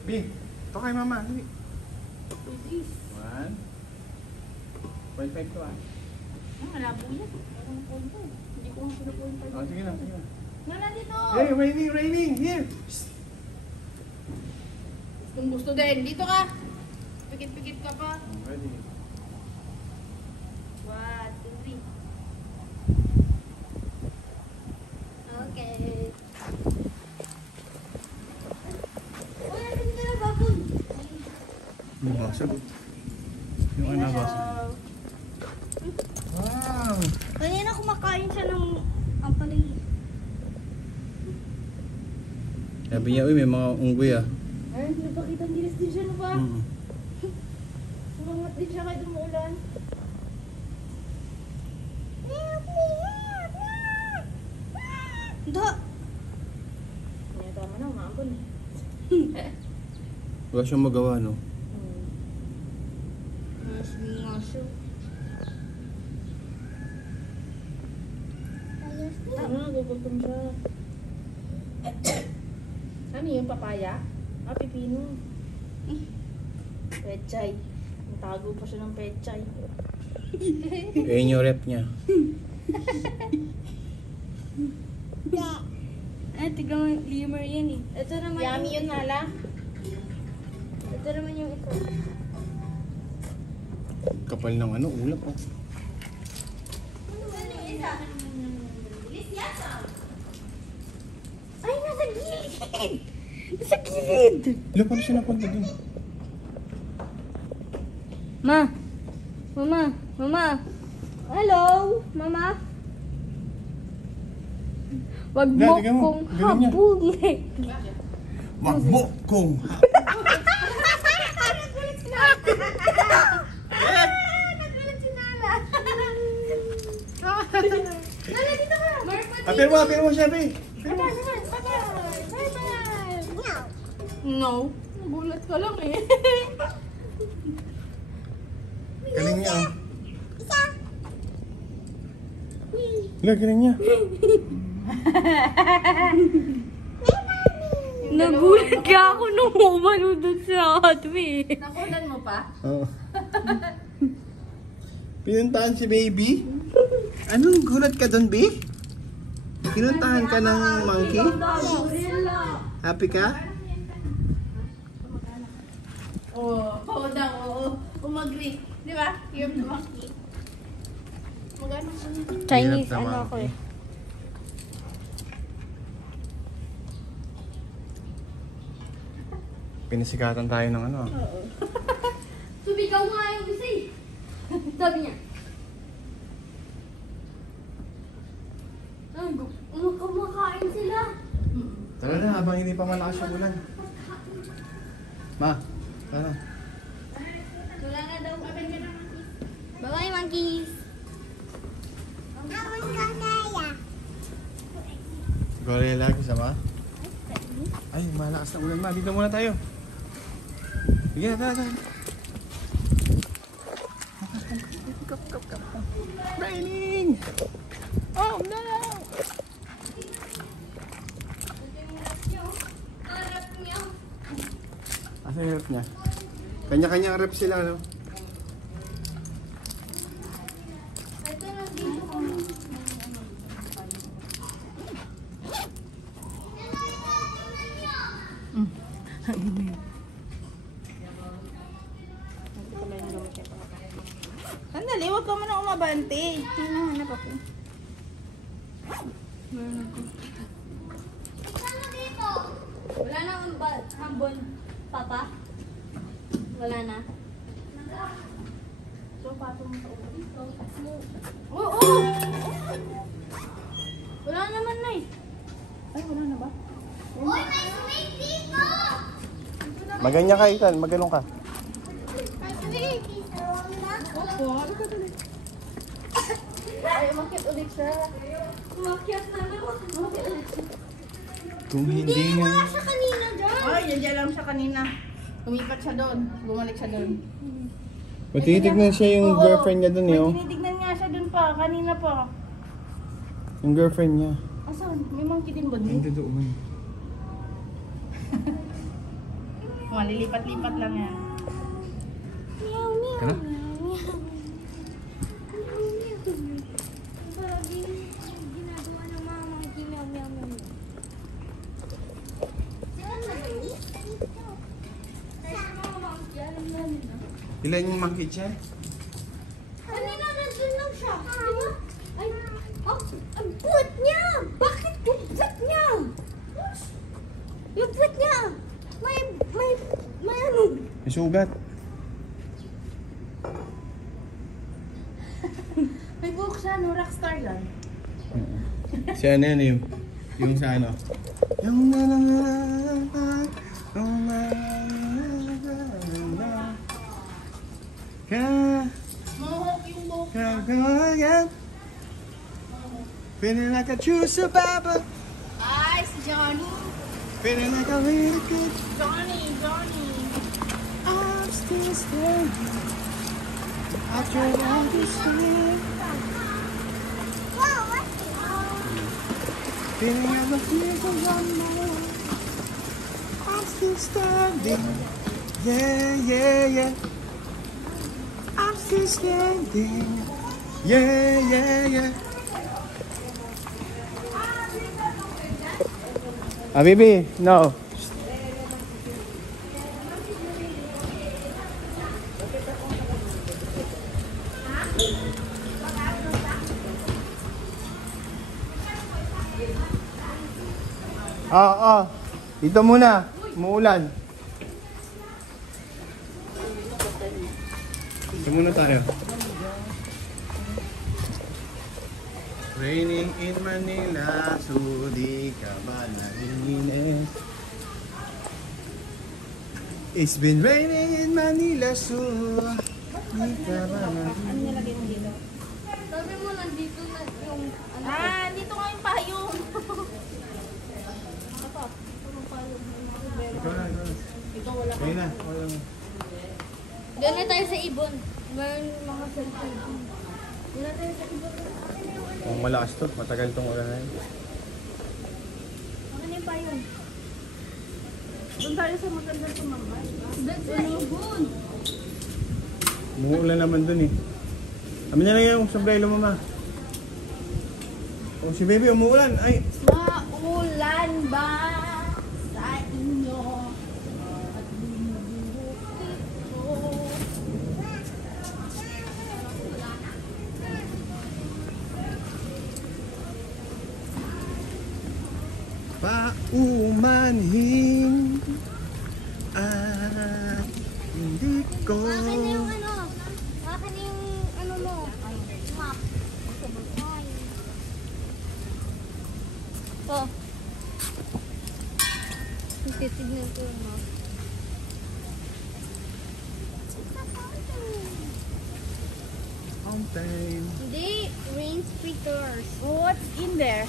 Be, ito kay mama. Dali. Please. 1. 0.5 to ah. Malabo yan. Parang point. Hindi ko nga pinupoint pa. Oh, sige na, sige na. Nana, dito. Hey, raining, here. Kung gusto din. Dito ka. Pikit-pikit ka pa. Ready. 1, 2, 3. Okay. Uy, natin ka na baboy. Nabasag. Yung ano nabasag. Wow. Kanina kumakain siya ng ampalay. Sabi niya, uy, may mga unggoy ah. Ay, napakita ang gilis din siya, no ba? Mm. Sumangat din siya kahit umuulan. Da! Ngayon, tama na, umaambon eh. Wala siyang magawa, no? Mas nga siya. Tama, gugutom siya. Ano yung papaya? Ah, pipino. Pechay. Tago pa siya ng pechay. Ayun yung rep niya. Tigang limmer yan eh. Ito naman Yummy yun, Nala. Ito naman yung ito. Kapal ng ano, ulap oh. Ay, nasa gilid! Nasa gilid! Ilo, paano siya napunta dun? Ma! Mama! Mama! Hello! Mama! Wag mo Tignan mo. kong Ganun niya. habulin! Wag mo kong Nagulat si Nala! Nala, dito ka! Apir mo siya, be. No. Nagulat ka lang eh. Galing niya oh. Ilo, galing niya. Nagulat ka ako nung umano doon sa Hotway. Nakulan mo pa? Oo. Pinuntahan si baby? Anong gulat ka doon, be? Pinuntahan ka ng monkey? Happy ka? Oo daw, oo. Umagri. Di ba? You're the monkey. Magano ko na. Chinese, Hirap na ano ako monkey. eh. Pinasikatan tayo ng ano. Sumigaw nga yung isa eh. Sabi niya. Ay, kumakain sila. Tara na, habang hindi pa malakas yung ulan. Ma, tara. Wala na daw. Bye-bye, monkeys. Gorilla, kasama? Ay, malakas na ulan, ma. Dito muna tayo. Sige na, tara. Raining! Oh, no! Asa yung rep niya? Kanya-kanya rep sila, no? Sandali, huwag ka muna umabante. Hinahanap ako. Wala na hambon, Papa? Wala na? So, patong mo sa ulo. Oo! Wala naman na eh. Ay, wala na ba? Uy, may swing dito! Maganya ka, Ethan. Maganong ka. May swing! Opo, ano ka tuloy? Ay, umakyat ulit siya. Umakyat na naman. Umakyat ulit siya. Kung hindi nga... Wala siya kanina dyan. Ay, yan lang siya kanina. Lumipat siya doon. Bumalik siya doon. Matitignan siya yung Oo, girlfriend niya dun, may eh, oh. tinitignan nga siya doon pa. Kanina pa. Yung girlfriend niya. Asan? May monkey din ba doon? Hindi doon. Malilipat-lipat lang yan. Meow, meow, Tara. meow. Parang ginagawa ng mga monkey, meow, meow, meow. Ilan yung monkey dyan? Kanina nandun lang siya. Di ba? Ay, ang puwet niya! Bakit yung puwet niya? Yung puwet niya! May ano? May sugat. May buhok siya, no? Rockstar yan. Si ano yun yung sa ano? Yung Mohawk yung buhok. Feeling like a true survivor. Ay, si Johnny. Feeling like a really good. Johnny. I'm still standing. After all this time. Feeling like the fears of one more. I'm still standing. Yeah. is standing. Yeah, yeah, yeah. Ah, baby, no. Dito muna. Umuulan. Dito muna tayo. Raining in Manila, so di ka ba naiinis? It's been raining in Manila, so di ka ba naiinis? Sabi mo nandito na yung ano. Dito nga yung payong. Ikaw na. Ikaw wala ka. Kaya na. Wala na. Doon na tayo sa ibon. Meron mga cellphone. Doon na tayo sa ibon. Kung malakas to, matagal tong ulan na yun. Ano yung payong? Doon tayo sa magandang tumambay. Doon sa ibon. Umuulan naman dun eh. Amin na lang yung sombrero, mama. Oh, si baby umuulan. Ay! Maulan ba sa inyo? At bumubukit ko. Paumanhin at hindi ko Akin na yung ano. Akin na yung ano mo. Map. Oh. Titignan ko yung map. fountain. Hindi. Rain speakers. What's in there?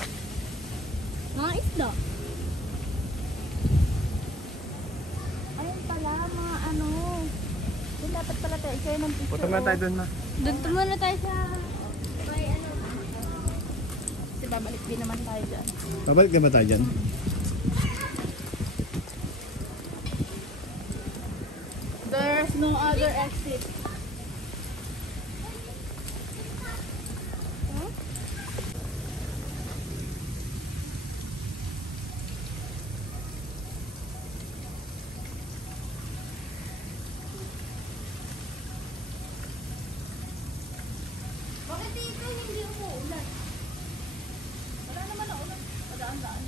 Mga isda. Ayun pala, mga ano. Doon dapat pala tayo. Kaya ng picture. Punta muna tayo dun, ma. Doon muna tayo sa... May ano. Kasi babalik din naman tayo dyan. Babalik na ba tayo dyan? There's no other exit. Bakit dito hindi umuulan? Wala naman na ulan. Padaan-daan.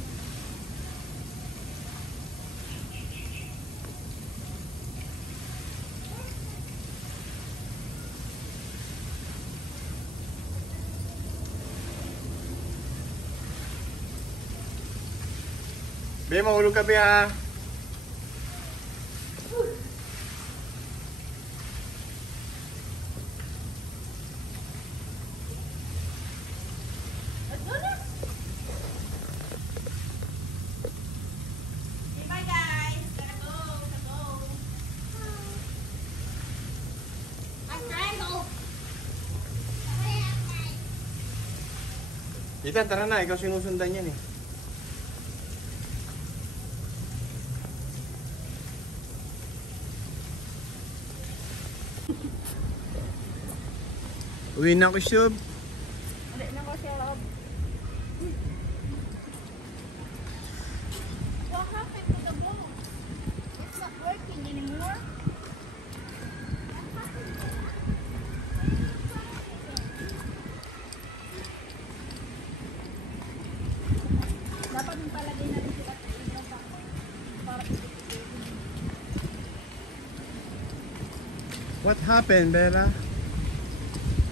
Be, mahulog ka, be, ha? Bye guys. Gotta go. Gotta go. I'm trying to... Ethan, tara na. Ikaw sinusundan yan eh. Uwi na ako, Shub. Hindi na ko siya loob. What happened to the boat? It's not working anymore. Dapat yung palagay natin sila sa ibang bako. Para What happened, Bella?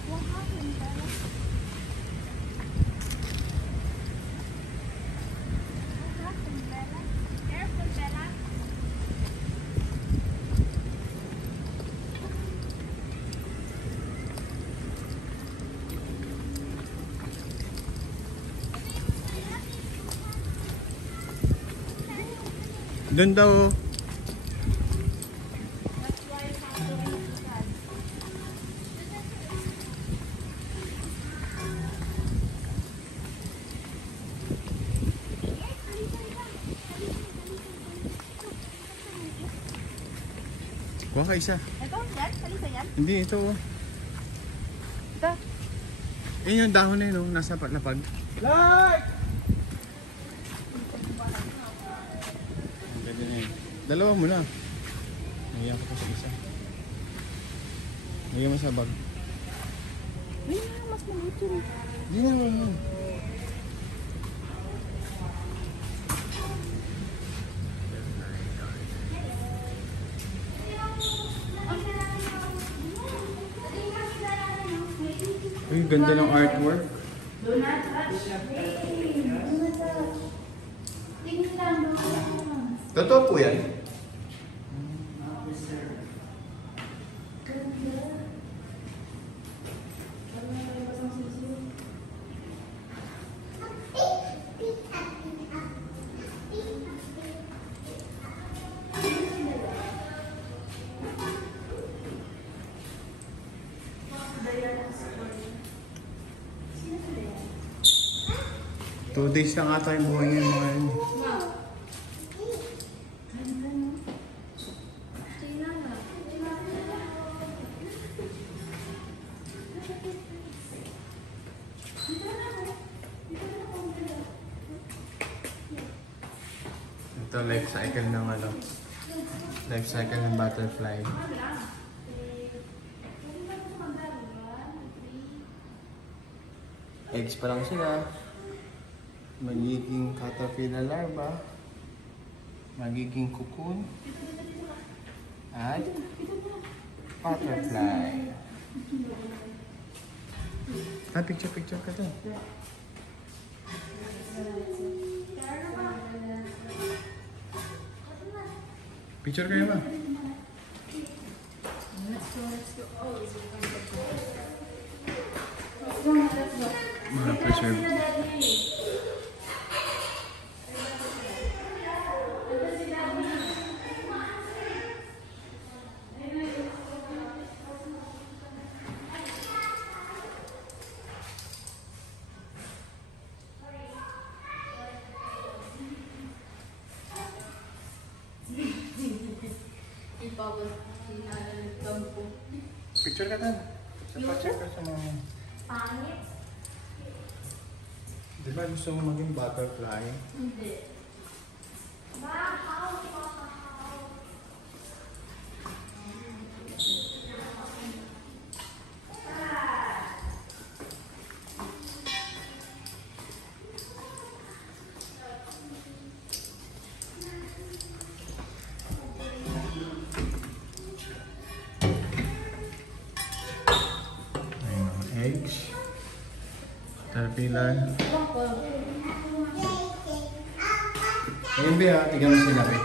What happened, Bella? What happened, Bella? Careful, Bella. Doon daw. that's why you have to read the side. Kuha ka isa. Ito, yan? Kalisa yan? Hindi, ito. Oh. kita. Yun yung dahon na yun, nasa lapag. Like! Ganda na yun. Dalawa mo na. Ngayon ko sa isa. Ngayon mo sa bag. Ay, mas maluto. Hindi na mo. Uy, ganda ng artwork. Totoo po yan? Two days lang ata yung buhay niya mga yun. Ito life cycle ng ano. Life cycle ng butterfly. Eggs pa lang sila. Magiging caterpillar larva, magiging cocoon, at butterfly. Picture ka to. Picture kayo ba? Mga preserved. Picture ka tan. Picture ka sa mga... Pangit. Di ba gusto mo maging butterfly? Hindi. Eggs, caterpillar. Ayun be ha, tignan mo sila be.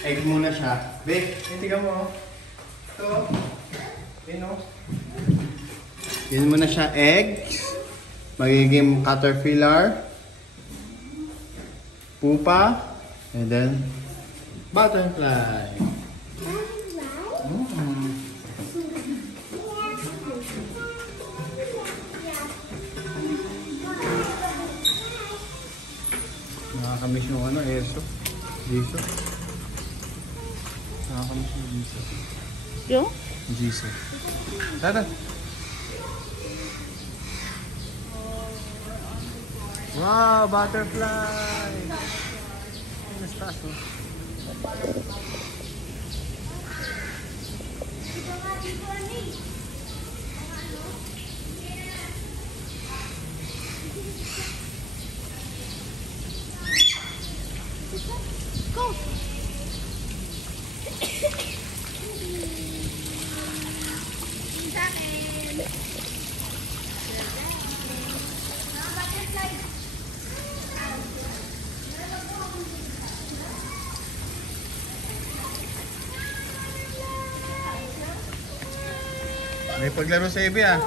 Egg muna siya. Be, tignan mo. Ito. Yun o. Yun muna siya, eggs. Magiging caterpillar. Pupa. And then, butterfly. Nakakamiss yung ano, airsoft. Jiso. Nakakamiss yung Jiso. Yung? Jiso. Tara. Wow, butterfly! Nastaso. Go! Sa akin. May paglaro sa Ebe ah.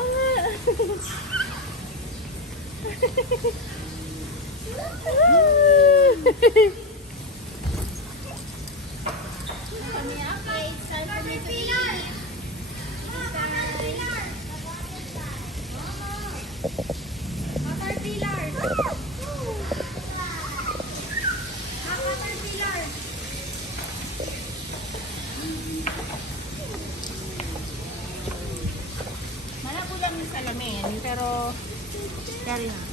lang yung salamin, pero carry na.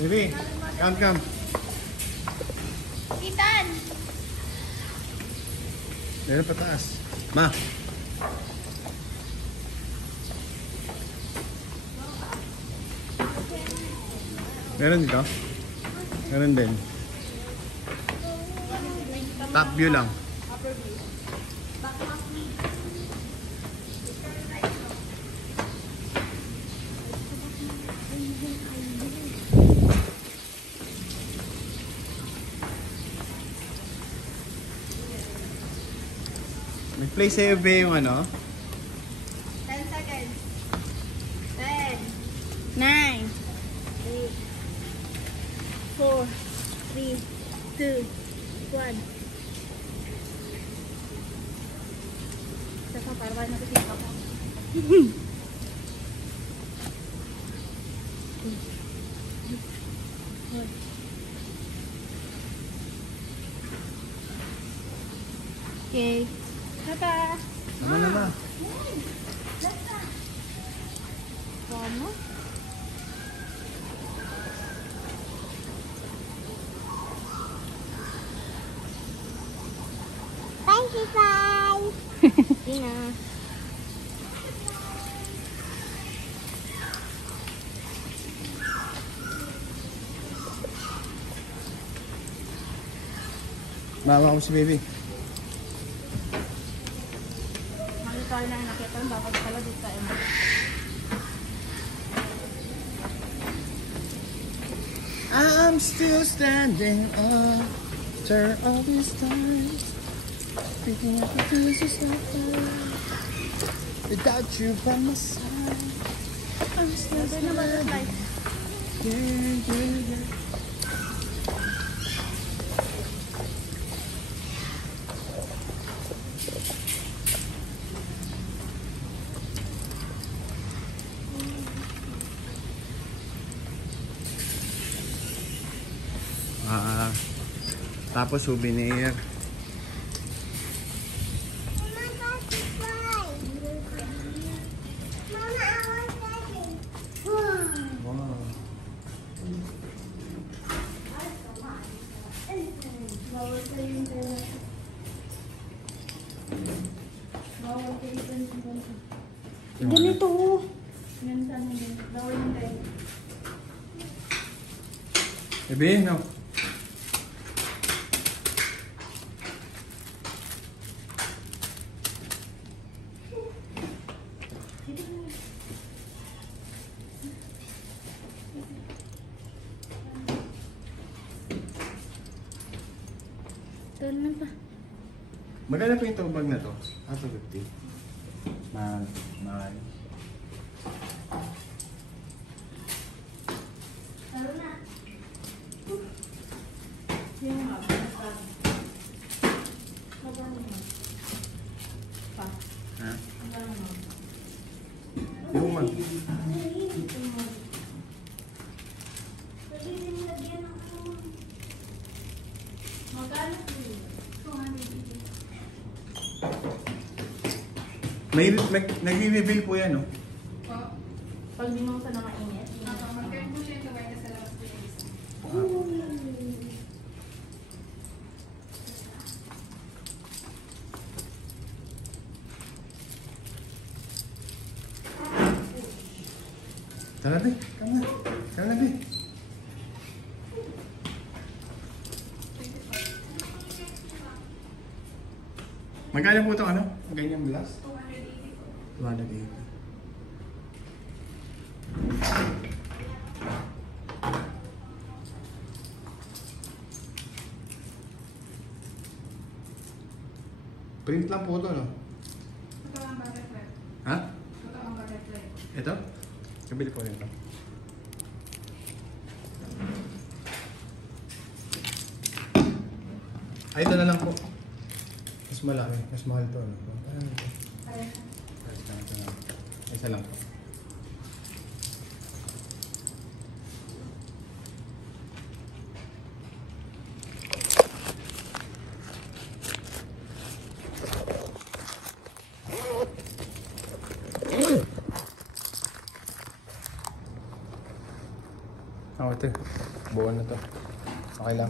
Baby, come. Ethan! Meron pataas. Ma. Meron dito? Meron din. Top view lang. Nag-play sa'yo ba yung ano? 10 seconds. 10, 9, 8, 4, 3, 2, 1. Isa pa, para kayo nakikita ko. Okay. Tata! Tama na ba? Ano? Bye. Dina. Mama ko si baby. Makita na yung nakita, dapat pala dito tayo. I'm still standing after all these times, picking up the pieces of life. Without you by my side, I'm still standing. Yeah. Tapos souvenir. Wow. Ganito. Ganito ano din. Bawal yung tayo. Baby, no. Tuloy pa. Maganda po yung tubag na to. Ato 50. Mahal. Yung haba. Ha? Yung mag... Nag-reveal po yan, no? Pag di mo sa nakainit. Tara, be. Tara na, be. Magkano po ito, ano? Ganyan blast? 280. Print lang po ito, no? Ha? Ito? Kabili ko rin ito. Ay, ito na lang po. Mas malaki. Mas mahal ito. Ano? Parang ito. Ito na. Isa lang po. Ako ito. Buo na to. Okay lang.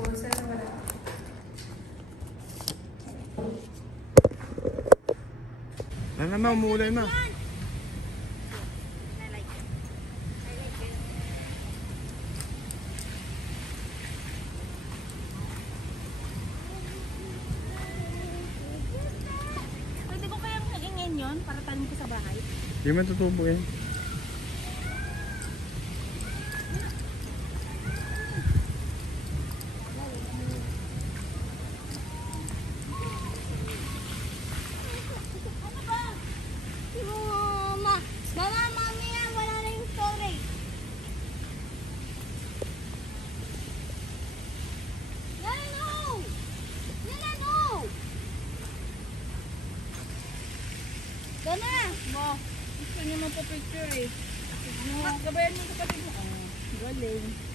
Ano naman, umuulan na. Pwede ko kayang ingin yun para tanim ko sa bahay? Hindi man tutubo eh. Ano ba? Si Mama. Mama, mami yan. Wala na yung storage. Yan, no! Yan, no! Gana! Mo, gusto niya magpa-picture eh. Gabayan mo kapatid mo. Oh, galing.